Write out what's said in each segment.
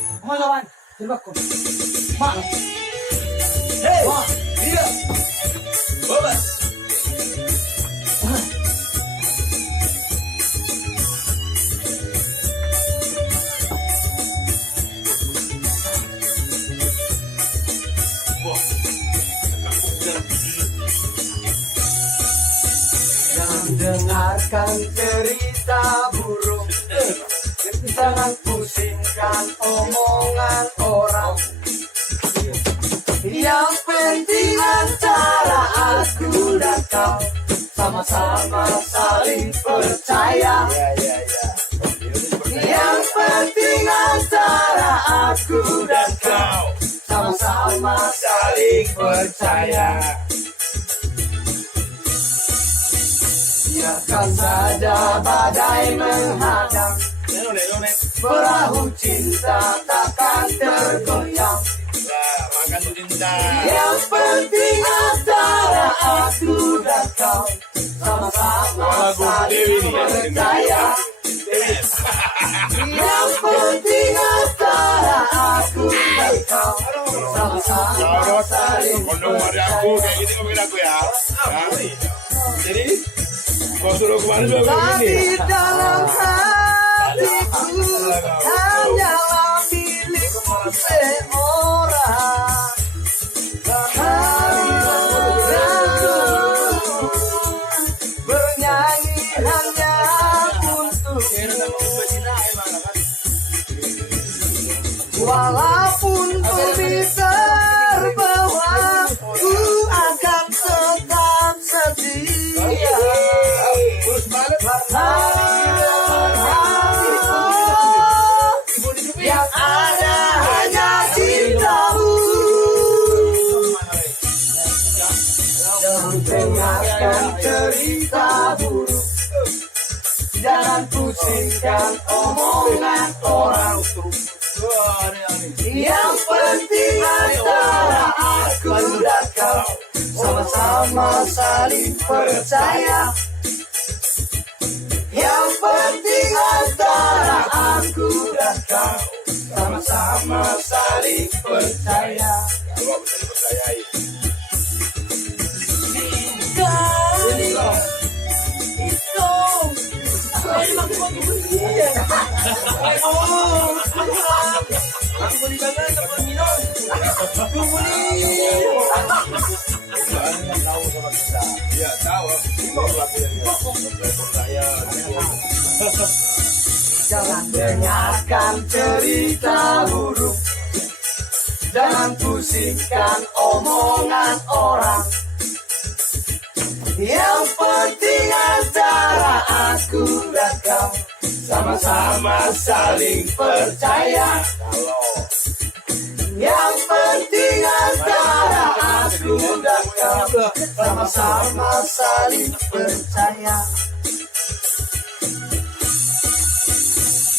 Pangalawan, tembak ko. Ma. Hey! Ma. Iya! Bawa! Wah, Jangan dengarkan cerita buruk. Jangan pusingkan omongan orang. Yang penting antara aku dan kau sama-sama saling percaya. Yang penting antara aku dan kau sama-sama saling percaya. Biarkan saja badai menghadang, perahu cinta takkan tergoyang. makan cinta. Yang penting antara aku dan kau sama-sama saling percaya. Yang penting antara aku dan kau sama-sama saling Kondom hari aku percaya. kayak gini ngomongin aku ya. Jadi mau suruh kemarin juga kayak Tapi gini. dalam hatiku hanyalah milikku seorang. Bahagiaku bernyanyi hanya untukmu. Walaupun bumi terbawa, ku akan tetap setia. Yang ada hanya cintamu. Jangan dengarkan cerita buruk, jangan pusingkan omongan orang. Yang penting antara aku dan kau sama-sama saling percaya. Yang penting antara aku dan kau sama-sama saling percaya. Kalau bisa dipercayai. Iya tahu. Percaya. Jangan dengarkan cerita buruk, jangan pusingkan omongan orang. Yang penting antara aku dan kau sama-sama saling percaya. Yang penting antara aku dan kau sama-sama saling percaya.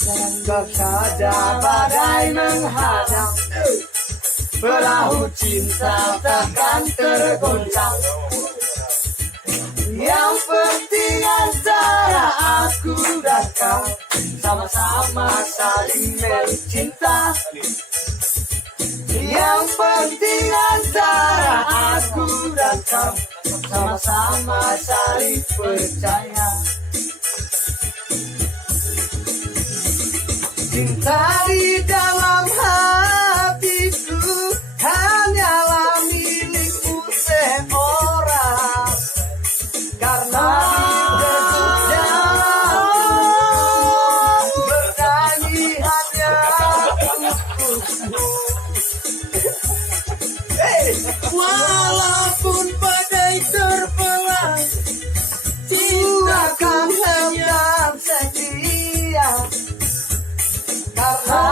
Jangan saja badai menghadang, perahu cinta takkan tergoncang. Yang penting antara aku dan kau sama-sama saling mencinta. Yang penting antara aku dan kau sama-sama saling percaya. Cinta di dalam hatiku hanyalah milikmu seorang. Karena hidupnya bernyanyi hanya untukmu. Walaupun badai terbelah, cinta akan tetap setia. Karena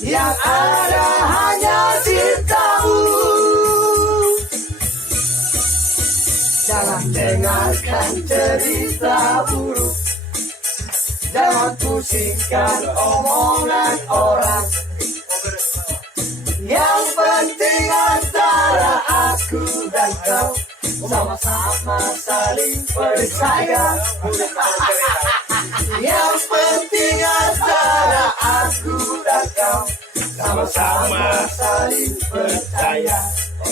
yang ada hanya cintamu. Jangan dengarkan cerita buruk, jangan pusingkan omongan orang. Yang penting antara aku dan kau sama-sama saling percaya. Yang penting antara aku dan kau, sama-sama saling percaya.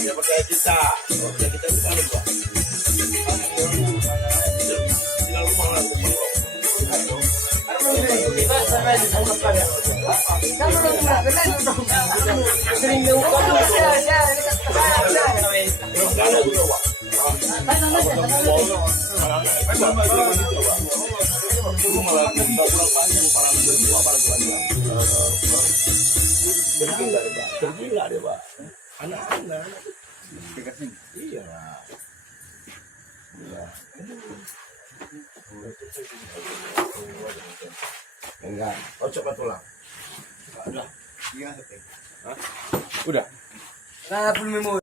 Dia pakai kita. Pakai kita itu paling Pak. Tinggal rumah lah. Tergila deh Pak. Anak-anak. Iya. Enggak. Oh coba tulang. Udah. Udah. Nah, belum